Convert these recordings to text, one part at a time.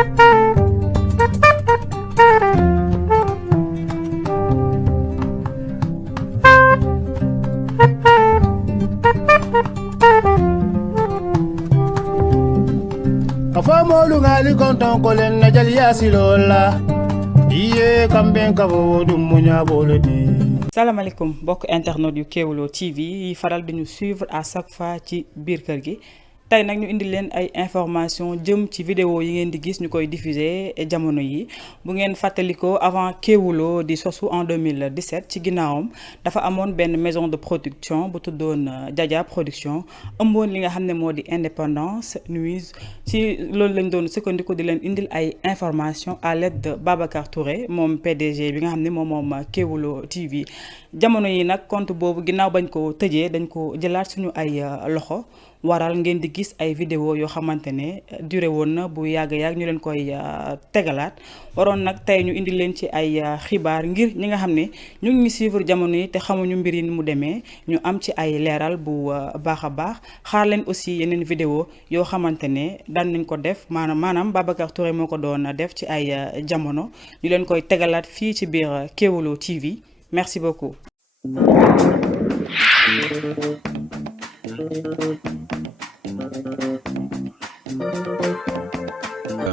Afamolu ngali konton kolen na jali yasilola iye kamben kabo dum munya boledi. salaamaaleykum mbokk internet yu Kéwoulo TV yi faral di ñu suivre à chaque fois ci biir kër gi tey nag ñu indi leen ay information jëm ci vidéo yi ngeen di gis ñu koy diffuser jamono yi bu ngeen fàttalikoo avant Kéwoulo di sosu en 2017 ci ginnaawam dafa amoon benn maison de production bu tuddoon Jaja production ëmboon li nga xam ne moo di Indépendance Nuise ci loolu lañ doon sukkandiku di leen indil ay information à l'aide de Babacar Touré moom PDG bi nga xam ne moom Kéwoulo TV jamono yi nag compte boobu ginnaaw bañ ko tëjee dañ ko jëlaat suñu ay loxo waral ngeen di gis ay vidéo yoo xamante ne duré woon na bu yàgg ñu leen koy tegalaat waroon nag tey ñu indi leen ci ay xibaar ngir ñi nga xam ne ñu ngi suivre jamono yi te xamuñu mbir yi ni mu demee ñu am ci ay leeral bu baax a baax xaar leen aussi yeneen vidéo yoo xamante ne daan nañ ko def maanaam Babacar Touré moo ko doon def ci ay jamono ñu leen koy tegalaat fii ci biir Kéwoulo TV merci beaucoup.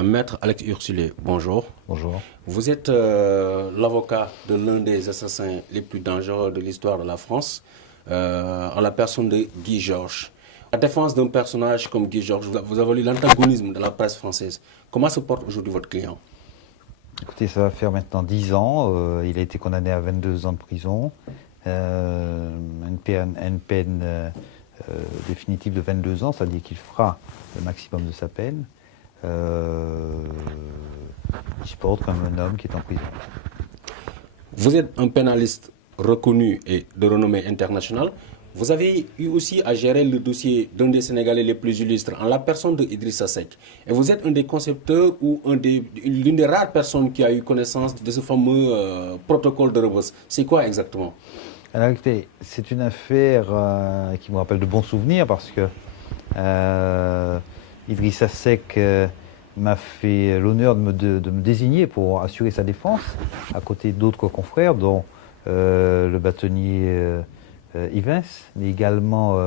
Maître Alex Ursulé, bonjour. Bonjour. Vous êtes l'avocat de l'un des assassins les plus dangereux de l'histoire de la France, en la personne de Guy Georges. La défense d'un personnage comme Guy Georges, vous avez lu l'antagonisme de la presse française. Comment se porte aujourd'hui votre client? Écoutez, ça va faire maintenant 10 ans. Il a été condamné à 22 ans de prison. Une peine définitive de 22 ans, c'est-à-dire qu'il fera le maximum de sa peine. Il se porte comme un homme qui est en prison. Vous êtes un pénaliste reconnu et de renommée internationale. Vous avez eu aussi à gérer le dossier d'un des Sénégalais les plus illustres, en la personne de Idrissa Seck. Et vous êtes un des concepteurs ou l'une des rares personnes qui a eu connaissance de ce fameux protocole de Rebeuss. C'est quoi exactement? Alors écoutez, c'est une affaire qui me rappelle de bons souvenirs parce que Idrissa Seck m'a fait l'honneur de me désigner pour assurer sa défense, à côté d'autres confrères, dont le bâtonnier Ivens, mais également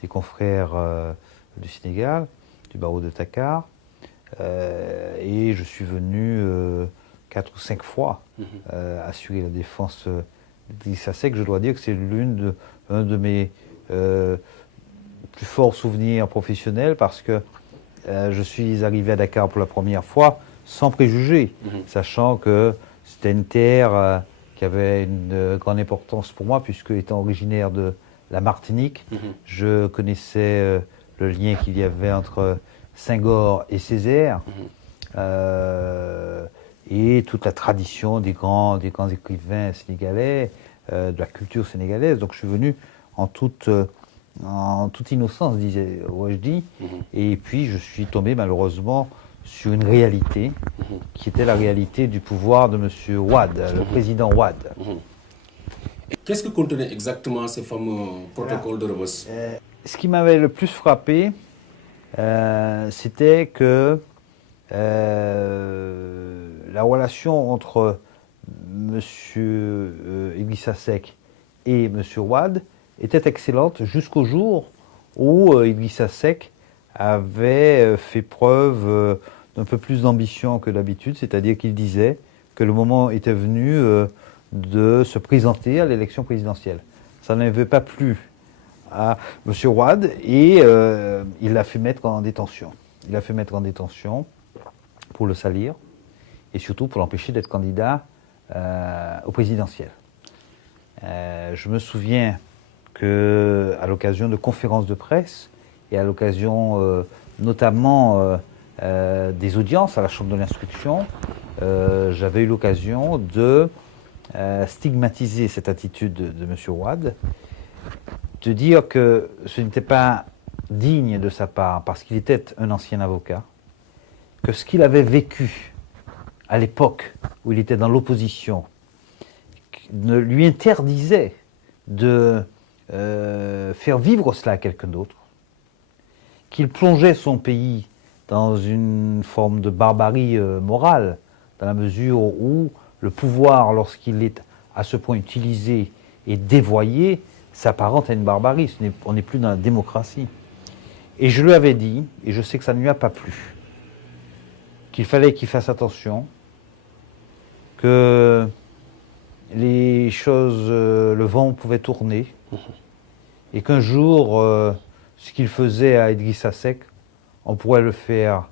des confrères du Sénégal, du barreau de Dakar. Et je suis venu 4 ou 5 fois assurer la défense d'Idrissa Seck. Je dois dire que c'est un de mes plus forts souvenirs professionnels parce que je suis arrivé à Dakar pour la première fois sans préjugés, sachant que c'était une terre qui avait une grande importance pour moi, puisque étant originaire de la Martinique, je connaissais le lien qu'il y avait entre Senghor et Césaire, et toute la tradition des grands écrivains sénégalais, de la culture sénégalaise. Donc je suis venu en toute innocence, disait Wajdi, et puis je suis tombé malheureusement sur une réalité qui était la réalité du pouvoir de M. Wade, le président Wade. Qu'est-ce que contenait exactement ce fameux protocole de Rebeuss? Ce qui m'avait le plus frappé, c'était que la relation entre M. Idrissa Seck et M. Wade était excellente jusqu'au jour où Idrissa Seck avait fait preuve d'un peu plus d'ambition que d'habitude, c'est-à-dire qu'il disait que le moment était venu de se présenter à l'élection présidentielle. Ça n'avait pas plu à M. Wade et il l'a fait mettre en détention. Il l'a fait mettre en détention pour le salir et surtout pour l'empêcher d'être candidat au présidentiel. Je me souviens qu'à l'occasion de conférences de presse et à l'occasion notamment des audiences à la Chambre de l'instruction, j'avais eu l'occasion de stigmatiser cette attitude de M. Wade, de dire que ce n'était pas digne de sa part, parce qu'il était un ancien avocat, que ce qu'il avait vécu à l'époque où il était dans l'opposition ne lui interdisait de faire vivre cela à quelqu'un d'autre, qu'il plongeait son pays dans une forme de barbarie morale, dans la mesure où le pouvoir, lorsqu'il est à ce point utilisé et dévoyé, s'apparente à une barbarie. On n'est plus dans la démocratie. Et je lui avais dit, et je sais que ça ne lui a pas plu, qu'il fallait qu'il fasse attention, que les choses, le vent pouvait tourner, et qu'un jour, ce qu'il faisait à Idrissa Seck, on pourrait le faire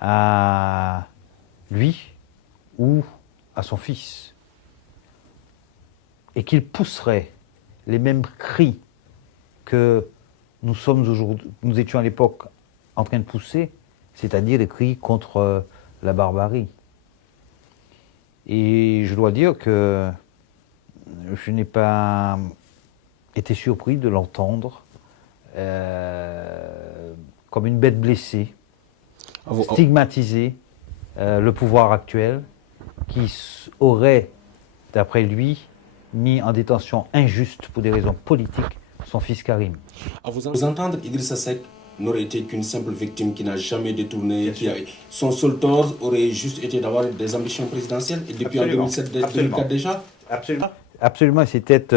à lui ou à son fils. Et qu'il pousserait les mêmes cris que nous étions à l'époque en train de pousser, c'est-à-dire des cris contre la barbarie. Et je dois dire que je n'ai pas été surpris de l'entendre comme une bête blessée, stigmatiser le pouvoir actuel qui aurait, d'après lui, mis en détention injuste pour des raisons politiques son fils Karim. À vous entendre, Idrissa Seck n'aurait été qu'une simple victime qui n'a jamais détourné, son seul tort aurait juste été d'avoir des ambitions présidentielles, et depuis Absolument. en 2007-2004 déjà. Absolument. Absolument, c'était tout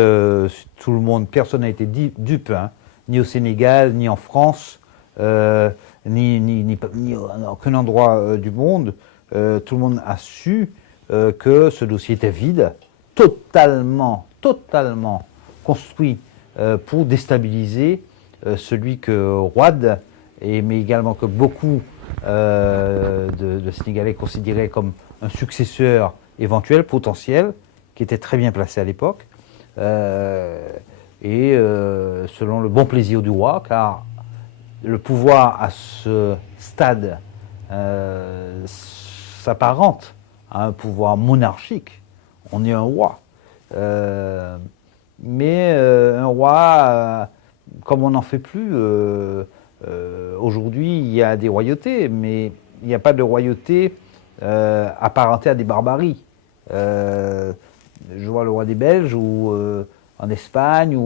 le monde, personne n'a été dupe, hein, ni au Sénégal, ni en France, ni en aucun endroit du monde. Tout le monde a su que ce dossier était vide, totalement construit pour déstabiliser celui que Wade, mais également que beaucoup de Sénégalais considéraient comme un successeur éventuel, potentiel, qui était très bien placé à l'époque, et selon le bon plaisir du roi, car le pouvoir à ce stade s'apparente à un pouvoir monarchique. On est un roi. Mais un roi, comme on n'en fait plus, aujourd'hui il y a des royautés, mais il n'y a pas de royauté apparentée à des barbaries. Je vois le roi des Belges ou en Espagne,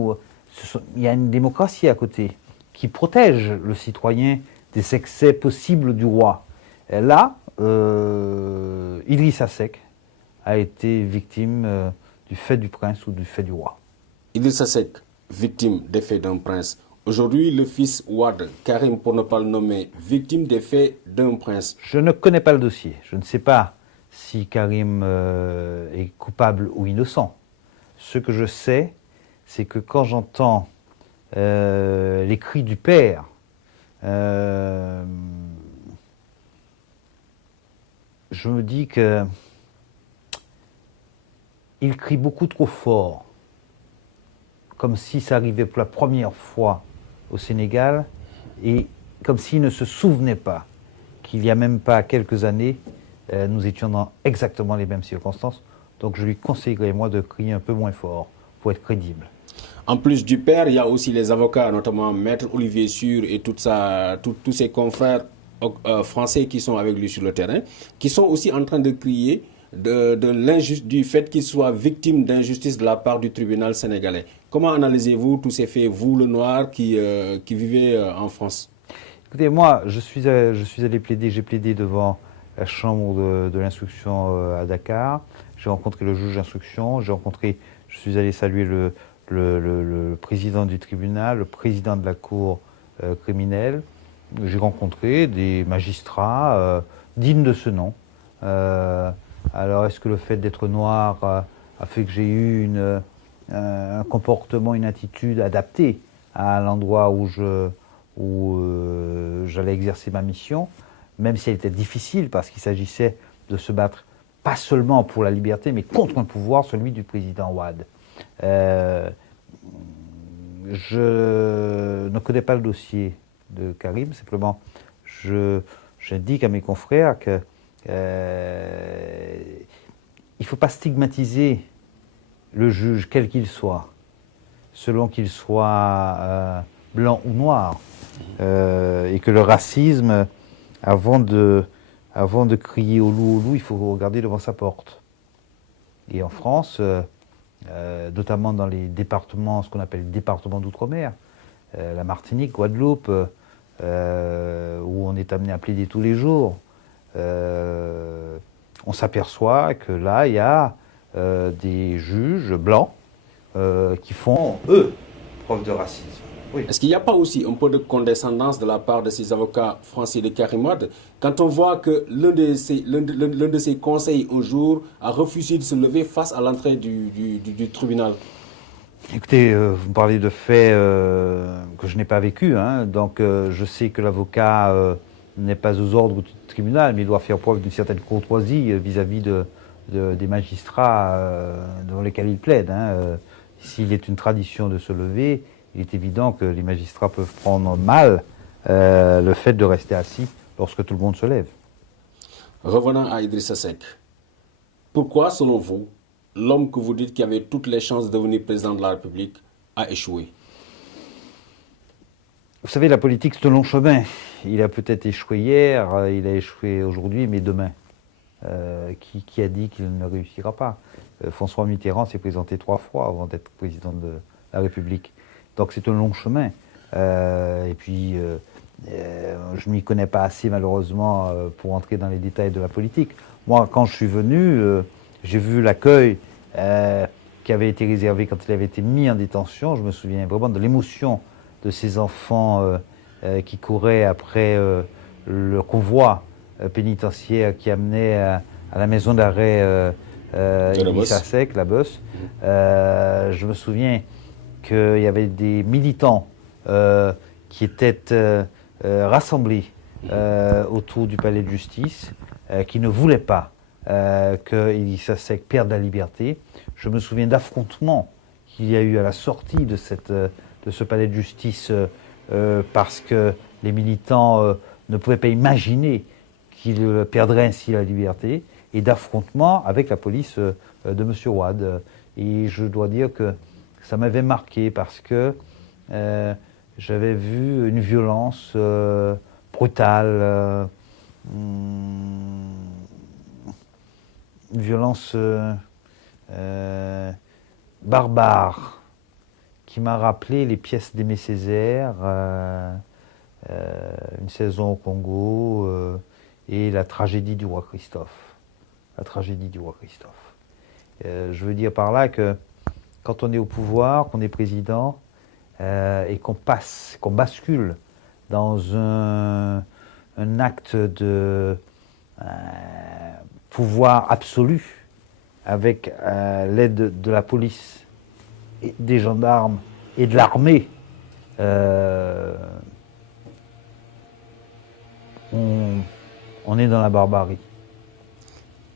il y a une démocratie à côté qui protège le citoyen des excès possibles du roi. Et là, Idrissa Seck a été victime du fait du prince ou du fait du roi. Idrissa Seck, victime des faits d'un prince. Aujourd'hui, le fils Wade, Karim pour ne pas le nommer, victime des faits d'un prince. Je ne connais pas le dossier. Je ne sais pas si Karim est coupable ou innocent. Ce que je sais, c'est que quand j'entends les cris du père, je me dis que il crie beaucoup trop fort, comme si ça arrivait pour la première fois au Sénégal, et comme s'il ne se souvenait pas qu'il n'y a même pas quelques années, nous étions dans exactement les mêmes circonstances. Donc je lui conseillerais, moi, de crier un peu moins fort pour être crédible. En plus du père, il y a aussi les avocats, notamment Maître Olivier Sûr et tous ses confrères français qui sont avec lui sur le terrain, qui sont aussi en train de crier du fait qu'il soit victime d'injustice de la part du tribunal sénégalais. Comment analysez-vous tous ces faits, vous, le noir, qui vivez en France? Écoutez, moi, je suis allé plaider, j'ai plaidé devant la chambre de l'instruction à Dakar. J'ai rencontré le juge d'instruction, je suis allé saluer le président du tribunal, le président de la cour criminelle. J'ai rencontré des magistrats dignes de ce nom. Alors, est-ce que le fait d'être noir a fait que j'ai eu un comportement, une attitude adaptée à l'endroit où j'allais exercer ma mission, même si elle était difficile, parce qu'il s'agissait de se battre pas seulement pour la liberté, mais contre un pouvoir, celui du président Wade. Je ne connais pas le dossier de Karim, simplement j'indique à mes confrères que il ne faut pas stigmatiser le juge, quel qu'il soit, selon qu'il soit blanc ou noir, et que le racisme, avant de crier au loup, il faut regarder devant sa porte. Et en France, notamment dans les départements, ce qu'on appelle les départements d'outre-mer, la Martinique, Guadeloupe, où on est amené à plaider tous les jours, on s'aperçoit que là, il y a des juges blancs qui font, eux, preuve de racisme. Oui. Est-ce qu'il n'y a pas aussi un peu de condescendance de la part de ces avocats français de Karim Wade quand on voit que l'un de ses conseils un jour a refusé de se lever face à l'entrée du tribunal? Écoutez, vous me parlez de faits que je n'ai pas vécu, hein, donc je sais que l'avocat n'est pas aux ordres du tribunal, mais il doit faire preuve d'une certaine courtoisie vis-à-vis des magistrats devant lesquels il plaide. Hein. S'il est une tradition de se lever, il est évident que les magistrats peuvent prendre mal le fait de rester assis lorsque tout le monde se lève. Revenons à Idrissa Seck. Pourquoi, selon vous, l'homme que vous dites qui avait toutes les chances de devenir président de la République a échoué? Vous savez, la politique, c'est un long chemin. Il a peut-être échoué hier, il a échoué aujourd'hui, mais demain. Qui a dit qu'il ne réussira pas? François Mitterrand s'est présenté 3 fois avant d'être président de la République. Donc c'est un long chemin. Et puis, je ne m'y connais pas assez, malheureusement, pour entrer dans les détails de la politique. Moi, quand je suis venu, j'ai vu l'accueil qui avait été réservé quand il avait été mis en détention. Je me souviens vraiment de l'émotion de ces enfants qui couraient après le convoi pénitentiaire qui amenait à la maison d'arrêt Idrissa Seck, la Bosse. Je me souviens qu'il y avait des militants qui étaient rassemblés autour du palais de justice, qui ne voulaient pas que Idrissa Seck perde la liberté. Je me souviens d'affrontements qu'il y a eu à la sortie de ce palais de justice parce que les militants ne pouvaient pas imaginer qu'il perdrait ainsi la liberté, et d'affrontements avec la police de M. Wade. Et je dois dire que ça m'avait marqué parce que j'avais vu une violence brutale, une violence barbare, qui m'a rappelé les pièces d'Aimé Césaire, Une saison au Congo, et la tragédie du roi Christophe. La tragédie du roi Christophe. Je veux dire par là que quand on est au pouvoir, qu'on est président, et qu'on bascule dans un acte de pouvoir absolu, avec l'aide de la police, et des gendarmes et de l'armée, on est dans la barbarie.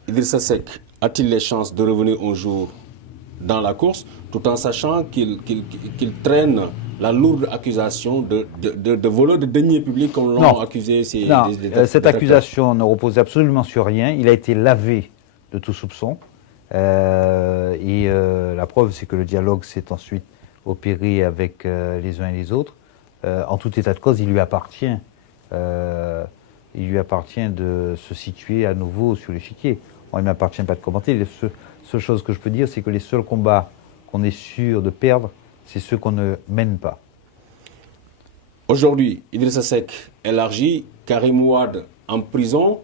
Idrissa Seck a-t-il les chances de revenir un jour dans la course, tout en sachant qu'il traîne la lourde accusation de voleur de deniers publics comme l'ont accusé cette accusation ne repose absolument sur rien. Il a été lavé de tout soupçon. La preuve, c'est que le dialogue s'est ensuite opéré avec les uns et les autres. En tout état de cause, il lui appartient de se situer à nouveau sur l'échiquier. Moi, il ne m'appartient pas de commenter. La seule chose que je peux dire, c'est que les seuls combats qu'on est sûr de perdre, c'est ceux qu'on ne mène pas. Aujourd'hui, Idrissa Seck élargi, Karim Wade en prison.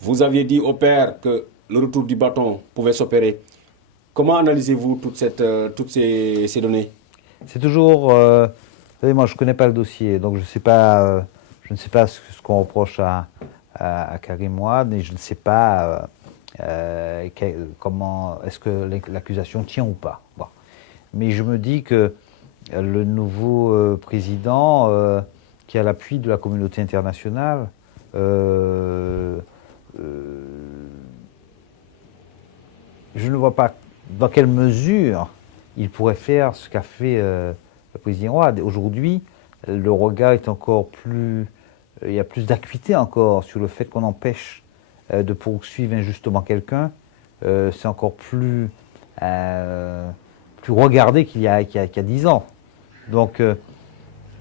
Vous aviez dit au père que le retour du bâton pouvait s'opérer. Comment analysez-vous toutes ces données? C'est toujours... vous savez, moi, je ne connais pas le dossier, donc je ne sais pas ce qu'on reproche à Karim Wade, et je ne sais pas comment est-ce que l'accusation tient ou pas. Bon. Mais je me dis que le nouveau président, qui a l'appui de la communauté internationale, je ne vois pas dans quelle mesure il pourrait faire ce qu'a fait le président Wade. Aujourd'hui, le regard est encore plus... Il y a plus d'acuité encore sur le fait qu'on empêche de poursuivre injustement quelqu'un. C'est encore plus regardé qu'il y a 10 ans. Donc,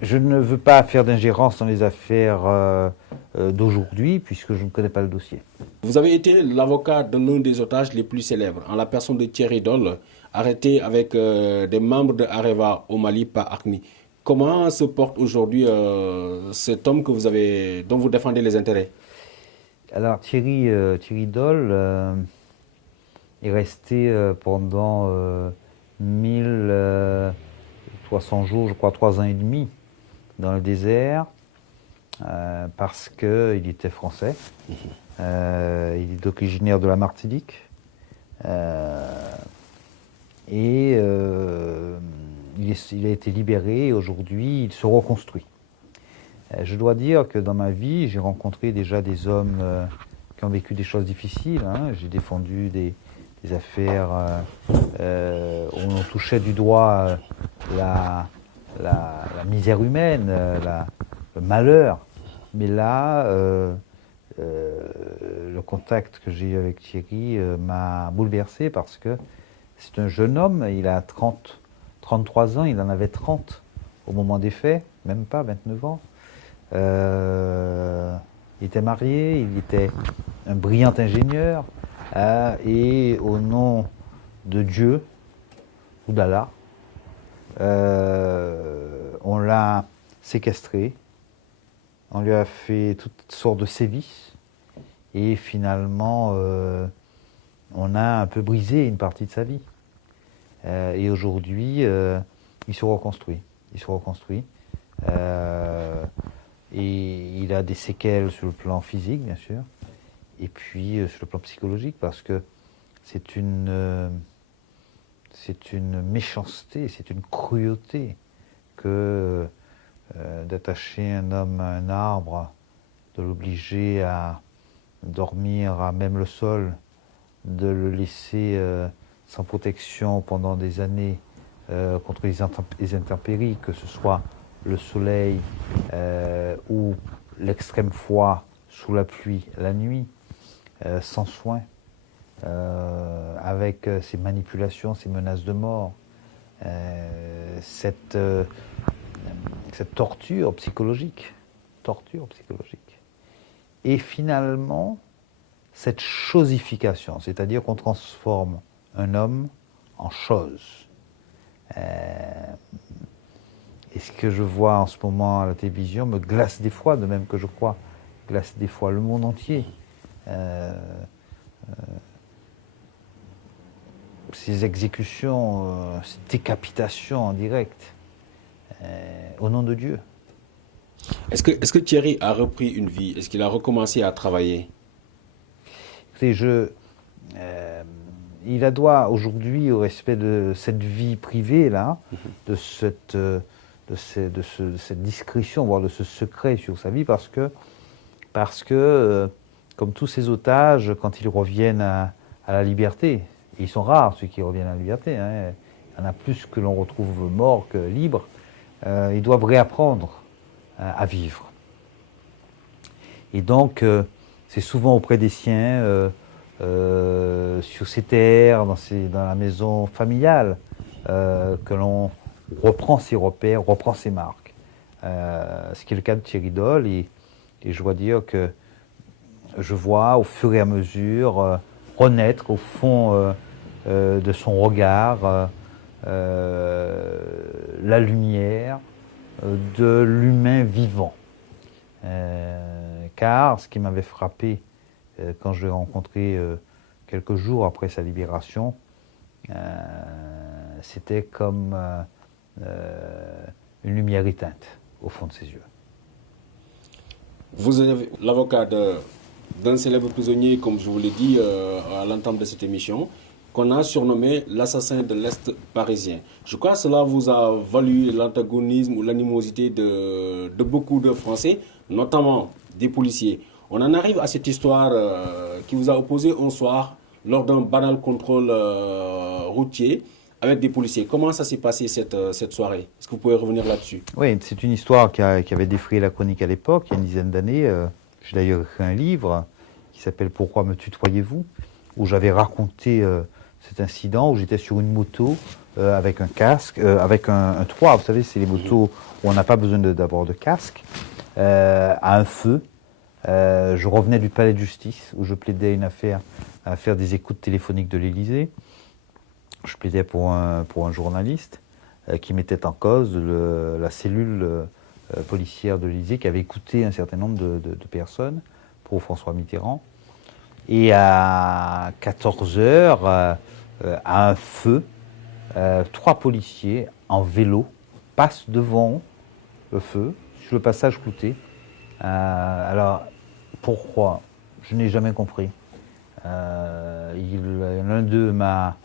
je ne veux pas faire d'ingérence dans les affaires d'aujourd'hui, puisque je ne connais pas le dossier. Vous avez été l'avocat de l'un des otages les plus célèbres, en la personne de Thierry Doll, arrêté avec des membres de Areva au Mali par AQMI. Comment se porte aujourd'hui cet homme dont vous défendez les intérêts? Alors Thierry Doll est resté pendant 1300 jours, je crois 3 ans et demi, dans le désert, parce qu'il était français. Il est originaire de la Martinique. Il a été libéré et aujourd'hui il se reconstruit. Je dois dire que dans ma vie, j'ai rencontré déjà des hommes qui ont vécu des choses difficiles. Hein. J'ai défendu des affaires où on touchait du doigt la misère humaine, le malheur. Mais là, le contact que j'ai eu avec Thierry m'a bouleversé parce que c'est un jeune homme, il a 33 ans, il en avait 30 au moment des faits, même pas 29 ans. Il était marié, il était un brillant ingénieur et au nom de Dieu ou d'Allah, on l'a séquestré, on lui a fait toutes sortes de sévices et finalement on a un peu brisé une partie de sa vie. Et aujourd'hui, il se reconstruit. Et il a des séquelles sur le plan physique, bien sûr, et puis sur le plan psychologique, parce que c'est une méchanceté, c'est une cruauté que d'attacher un homme à un arbre, de l'obliger à dormir à même le sol, de le laisser sans protection pendant des années contre les intempéries, que ce soit le soleil ou l'extrême froid sous la pluie la nuit, sans soin, avec ces manipulations, ces menaces de mort, cette torture psychologique. Et finalement, cette chosification, c'est-à-dire qu'on transforme un homme en chose. Et ce que je vois en ce moment à la télévision me glace des fois, de même que je crois glace des fois le monde entier. Ces exécutions, ces décapitations en direct, au nom de Dieu. Est-ce que Thierry a repris une vie? Est-ce qu'il a recommencé à travailler? Écoutez, il a droit aujourd'hui au respect de cette vie privée là, de cette discrétion, voire de ce secret sur sa vie, parce que comme tous ces otages, quand ils reviennent à la liberté, et ils sont rares ceux qui reviennent à la liberté, hein, il y en a plus que l'on retrouve morts que libres, ils doivent réapprendre à vivre. Et donc, c'est souvent auprès des siens, sur ces terres, dans la maison familiale, que l'on reprend ses repères, reprend ses marques. Ce qui est le cas de Thierry Doll, et je dois dire que je vois au fur et à mesure renaître au fond de son regard la lumière de l'humain vivant. Car ce qui m'avait frappé quand je l'ai rencontré quelques jours après sa libération, c'était comme une lumière éteinte au fond de ses yeux. Vous êtes l'avocat d'un célèbre prisonnier, comme je vous l'ai dit à l'entame de cette émission, qu'on a surnommé l'assassin de l'Est parisien. Je crois que cela vous a valu l'antagonisme ou l'animosité de beaucoup de Français, notamment des policiers. On en arrive à cette histoire qui vous a opposé un soir lors d'un banal contrôle routier avec des policiers. Comment ça s'est passé cette soirée? Est-ce que vous pouvez revenir là-dessus? Oui, c'est une histoire qui avait défrayé la chronique à l'époque, il y a une dizaine d'années. J'ai d'ailleurs écrit un livre qui s'appelle « Pourquoi me tutoyez-vous ?», où j'avais raconté cet incident, où j'étais sur une moto avec un casque, avec un toit, vous savez, c'est les motos où on n'a pas besoin d'avoir de casque, à un feu. Je revenais du palais de justice, où je plaidais une affaire des écoutes téléphoniques de l'Élysée. Je plaidais pour un journaliste. qui mettait en cause la cellule policière de l'Élysée qui avait écouté un certain nombre de personnes pour François Mitterrand. Et à 14 heures, à un feu, 3 policiers en vélo passent devant le feu, sur le passage Clouté. Alors, pourquoi? Je n'ai jamais compris. L'un d'eux m'a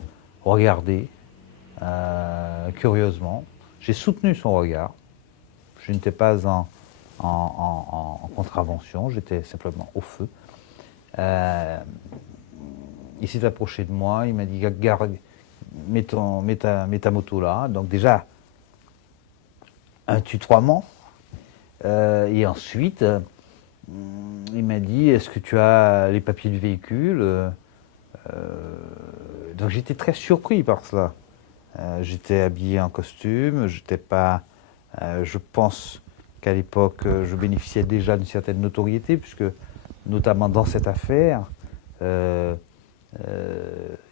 regardé curieusement. J'ai soutenu son regard. Je n'étais pas en contravention, j'étais simplement au feu. Il s'est approché de moi, il m'a dit garde, mets ta moto là. Donc déjà, un tutoiement. Et ensuite, il m'a dit est-ce que tu as les papiers du véhicule? Donc j'étais très surpris par cela. J'étais habillé en costume, j'étais pas. Je pense qu'à l'époque, je bénéficiais déjà d'une certaine notoriété, puisque, notamment dans cette affaire, il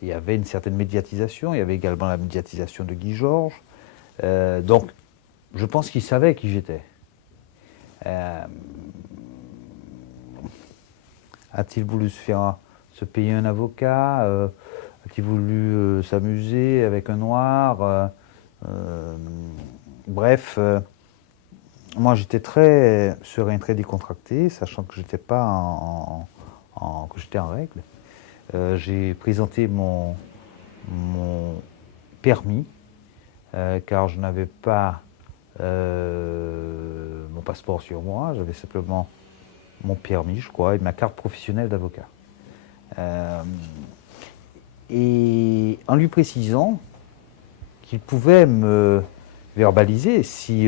y avait une certaine médiatisation. Il y avait également la médiatisation de Guy Georges. Donc, je pense qu'il savait qui j'étais. A-t-il voulu se payer un avocat? A-t-il voulu s'amuser avec un noir? Bref, moi j'étais très serein, très décontracté, sachant que j'étais pas que j'étais en règle. J'ai présenté mon permis, car je n'avais pas mon passeport sur moi, j'avais simplement mon permis, je crois, et ma carte professionnelle d'avocat. Et en lui précisant qu'il pouvait me verbaliser si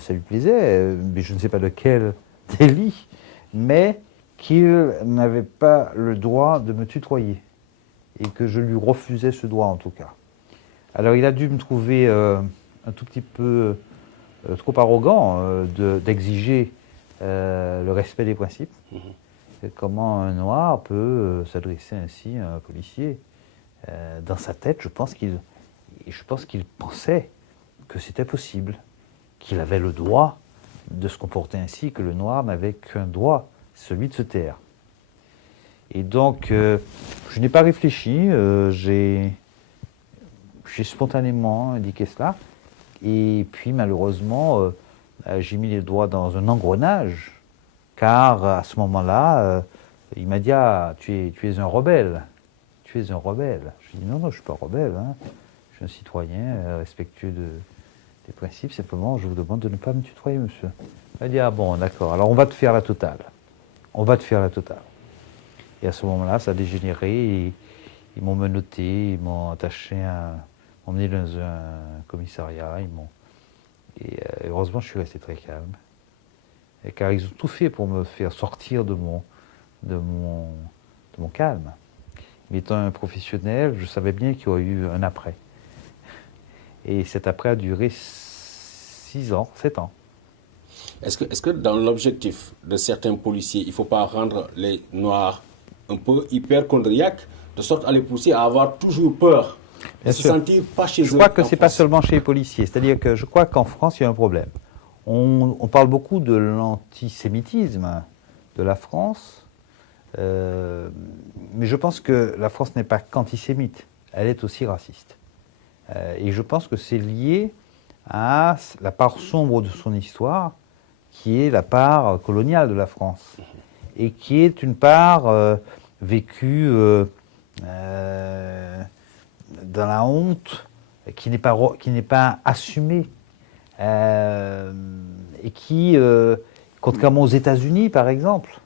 ça lui plaisait, mais je ne sais pas de quel délit, mais qu'il n'avait pas le droit de me tutoyer et que je lui refusais ce droit en tout cas. Alors il a dû me trouver un tout petit peu trop arrogant d'exiger le respect des principes. Comment un noir peut s'adresser ainsi à un policier? Dans sa tête, je pense qu'il pensait que c'était possible, qu'il avait le droit de se comporter ainsi, que le noir n'avait qu'un droit, celui de se taire. Et donc, je n'ai pas réfléchi, j'ai spontanément indiqué cela, et puis malheureusement, j'ai mis les doigts dans un engrenage, car à ce moment-là, il m'a dit « Ah, tu es un rebelle. Tu es un rebelle. » Je lui ai dit « Non, je ne suis pas rebelle. Hein. Je suis un citoyen respectueux des principes. Simplement, je vous demande de ne pas me tutoyer, monsieur. » Il m'a dit « Ah bon, d'accord. Alors, on va te faire la totale. On va te faire la totale. » Et à ce moment-là, ça a dégénéré. Et ils m'ont menotté, ils m'ont attaché, m'ont emmené dans un commissariat. Et heureusement, je suis resté très calme. Et car ils ont tout fait pour me faire sortir de mon calme. Mais étant un professionnel, je savais bien qu'il y aurait eu un après. Et cet après a duré 6 ans, 7 ans. Est-ce que dans l'objectif de certains policiers, il ne faut pas rendre les Noirs un peu hyperchondriaques, de sorte à les pousser à avoir toujours peur, de se sentir pas chez eux? Je crois que ce n'est pas seulement chez les policiers. C'est-à-dire que je crois qu'en France, il y a un problème. On parle beaucoup de l'antisémitisme de la France, mais je pense que la France n'est pas qu'antisémite, elle est aussi raciste. Et je pense que c'est lié à la part sombre de son histoire, qui est la part coloniale de la France, et qui est une part vécue dans la honte, qui n'est pas assumée. Et qui, contrairement aux États-Unis par exemple,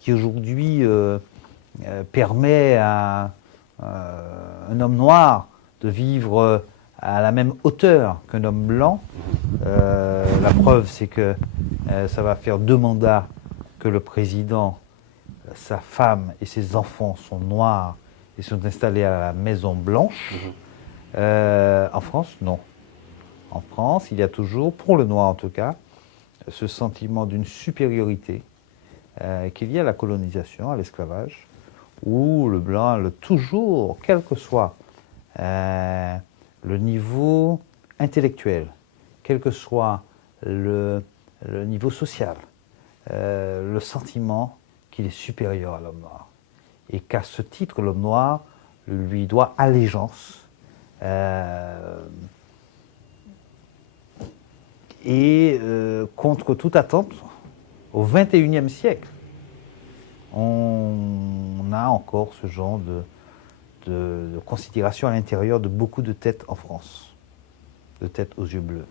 qui aujourd'hui permet à un homme noir de vivre à la même hauteur qu'un homme blanc, la preuve c'est que ça va faire 2 mandats que le président, sa femme et ses enfants sont noirs et sont installés à la Maison Blanche. En France, non. En France, il y a toujours, pour le noir en tout cas, ce sentiment d'une supériorité qui est lié à la colonisation, à l'esclavage, où le blanc a toujours, quel que soit le le niveau intellectuel, quel que soit le niveau social, le sentiment qu'il est supérieur à l'homme noir. Et qu'à ce titre, l'homme noir lui doit allégeance. Contre toute attente, au XXIe siècle, on a encore ce genre de considération à l'intérieur de beaucoup de têtes en France, de têtes aux yeux bleus.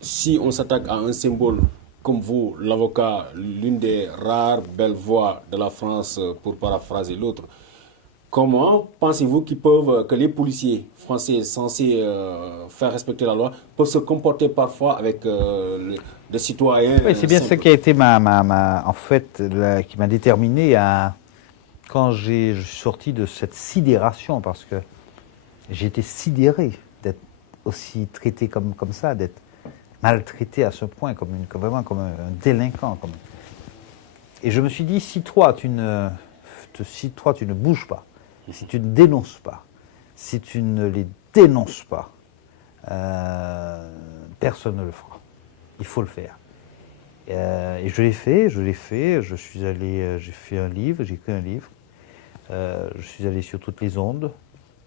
Si on s'attaque à un symbole comme vous, l'avocat, l'une des rares belles voix de la France, pour paraphraser l'autre, comment pensez-vous que les policiers français censés faire respecter la loi peuvent se comporter parfois avec des citoyens? Oui, c'est bien simples. ça qui a été qui m'a déterminé à, quand je suis sorti de cette sidération, parce que j'ai été sidéré d'être aussi traité comme ça, d'être maltraité à ce point, vraiment comme un délinquant. Et je me suis dit, si toi tu ne bouges pas, si tu ne dénonces pas, si tu ne les dénonces pas, personne ne le fera. Il faut le faire. Et je l'ai fait. Je suis allé, j'ai écrit un livre. Je suis allé sur toutes les ondes.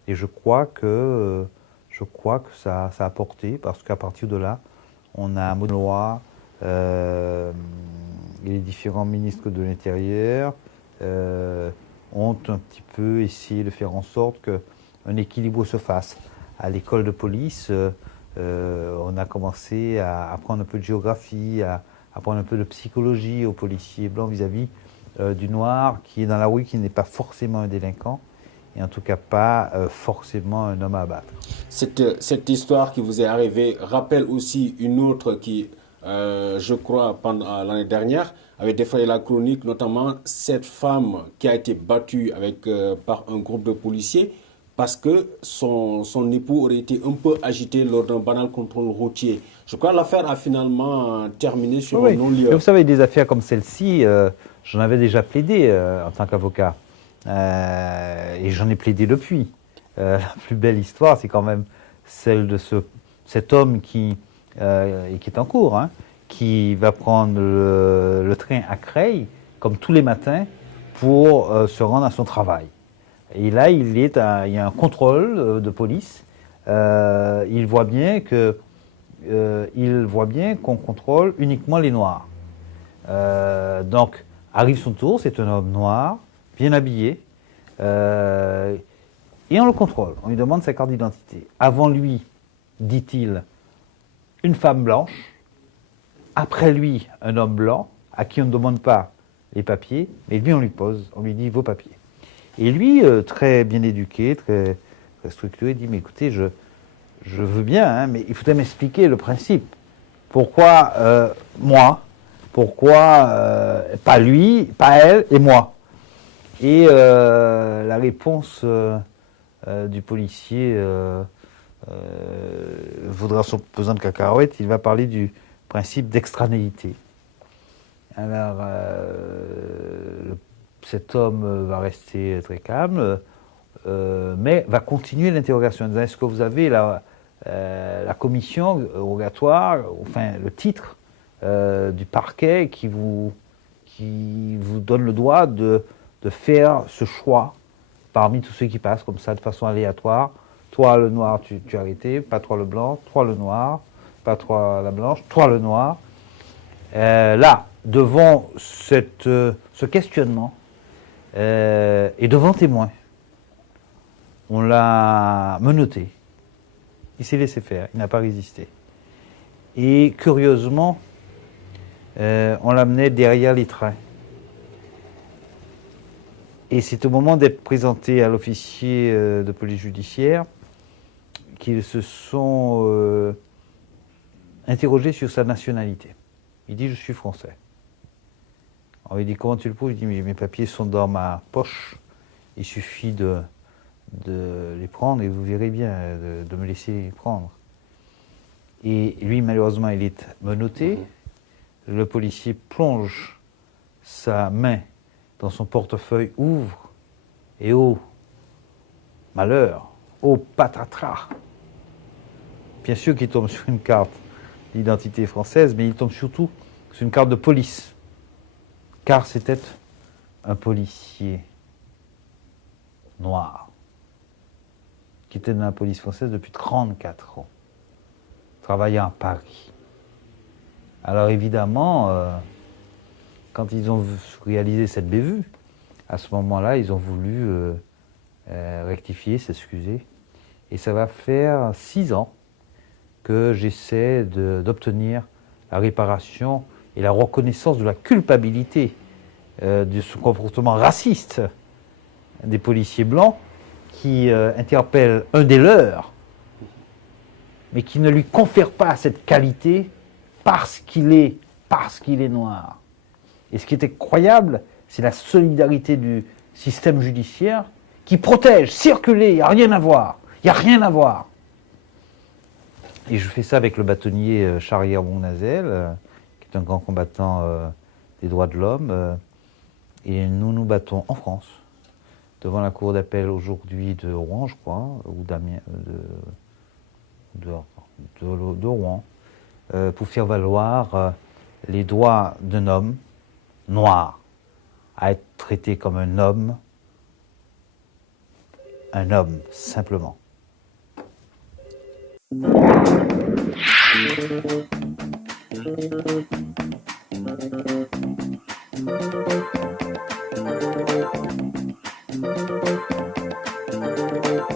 Et je crois que ça a porté, parce qu'à partir de là, on a un mot de loi, les différents ministres de l'Intérieur ont un petit peu essayé de faire en sorte qu'un équilibre se fasse. À l'école de police, on a commencé à apprendre un peu de géographie, à apprendre un peu de psychologie aux policiers blancs vis-à-vis du noir qui est dans la rue, qui n'est pas forcément un délinquant, et en tout cas pas forcément un homme à abattre. Cette histoire qui vous est arrivée rappelle aussi une autre qui, je crois, pendant l'année dernière, avait défrayé la chronique, notamment cette femme qui a été battue par un groupe de policiers parce que son époux aurait été un peu agité lors d'un banal contrôle routier. Je crois que l'affaire a finalement terminé sur un non-lieu. Vous savez, des affaires comme celle-ci, j'en avais déjà plaidé en tant qu'avocat. Et j'en ai plaidé depuis. La plus belle histoire, c'est quand même celle de cet homme qui est en cours, qui va prendre le train à Creil, comme tous les matins, pour se rendre à son travail. Et là, il y a un contrôle de police. Il voit bien qu'on contrôle uniquement les Noirs. Donc, arrive son tour, c'est un homme noir, bien habillé, et on le contrôle. On lui demande sa carte d'identité. Avant lui, dit-il, une femme blanche. Après lui, un homme blanc, à qui on ne demande pas les papiers, mais lui, on lui dit vos papiers. Et lui, très bien éduqué, très structuré, dit, mais écoutez, je veux bien, mais il faudrait m'expliquer le principe. Pourquoi moi? Pourquoi pas lui, pas elle et moi? Et la réponse du policier vaudra son pesant de cacahuètes. Il va parler du principe d'extranéité. Alors, cet homme va rester très calme, mais va continuer l'interrogation. Est-ce que vous avez la commission rogatoire, enfin le titre du parquet qui vous donne le droit de faire ce choix parmi tous ceux qui passent comme ça de façon aléatoire? Toi le noir, tu es arrêté, pas toi le blanc, toi le noir, pas toi la blanche, toi le noir. Là, devant ce questionnement et devant témoin, on l'a menotté. Il s'est laissé faire, il n'a pas résisté. Et curieusement, on l'amenait derrière les trains. Et c'est au moment d'être présenté à l'officier de police judiciaire qu'ils se sont interrogés sur sa nationalité. Il dit, je suis français. On lui dit, comment tu le prouves? Il dit, mes papiers sont dans ma poche. Il suffit de les prendre et vous verrez bien, de me laisser les prendre. Et lui, malheureusement, il est menotté. Le policier plonge sa main dans son portefeuille, ouvre, et malheur, oh patatras. Bien sûr qu'il tombe sur une carte d'identité française, mais il tombe surtout sur une carte de police. Car c'était un policier noir qui était dans la police française depuis 34 ans, travaillant à Paris. Alors évidemment, quand ils ont réalisé cette bévue, à ce moment-là, ils ont voulu rectifier, s'excuser. Et ça va faire 6 ans que j'essaie d'obtenir la réparation et la reconnaissance de la culpabilité de ce comportement raciste des policiers blancs qui interpellent un des leurs, mais qui ne lui confère pas cette qualité parce qu'il est noir. Et ce qui est incroyable, c'est la solidarité du système judiciaire qui protège, circuler, il n'y a rien à voir, il n'y a rien à voir. Et je fais ça avec le bâtonnier Shahriar Bournazel, qui est un grand combattant des droits de l'homme. Et nous nous battons en France, devant la cour d'appel aujourd'hui de Rouen, je crois, ou d'Amiens, de Rouen, pour faire valoir les droits d'un homme noir à être traité comme un homme simplement.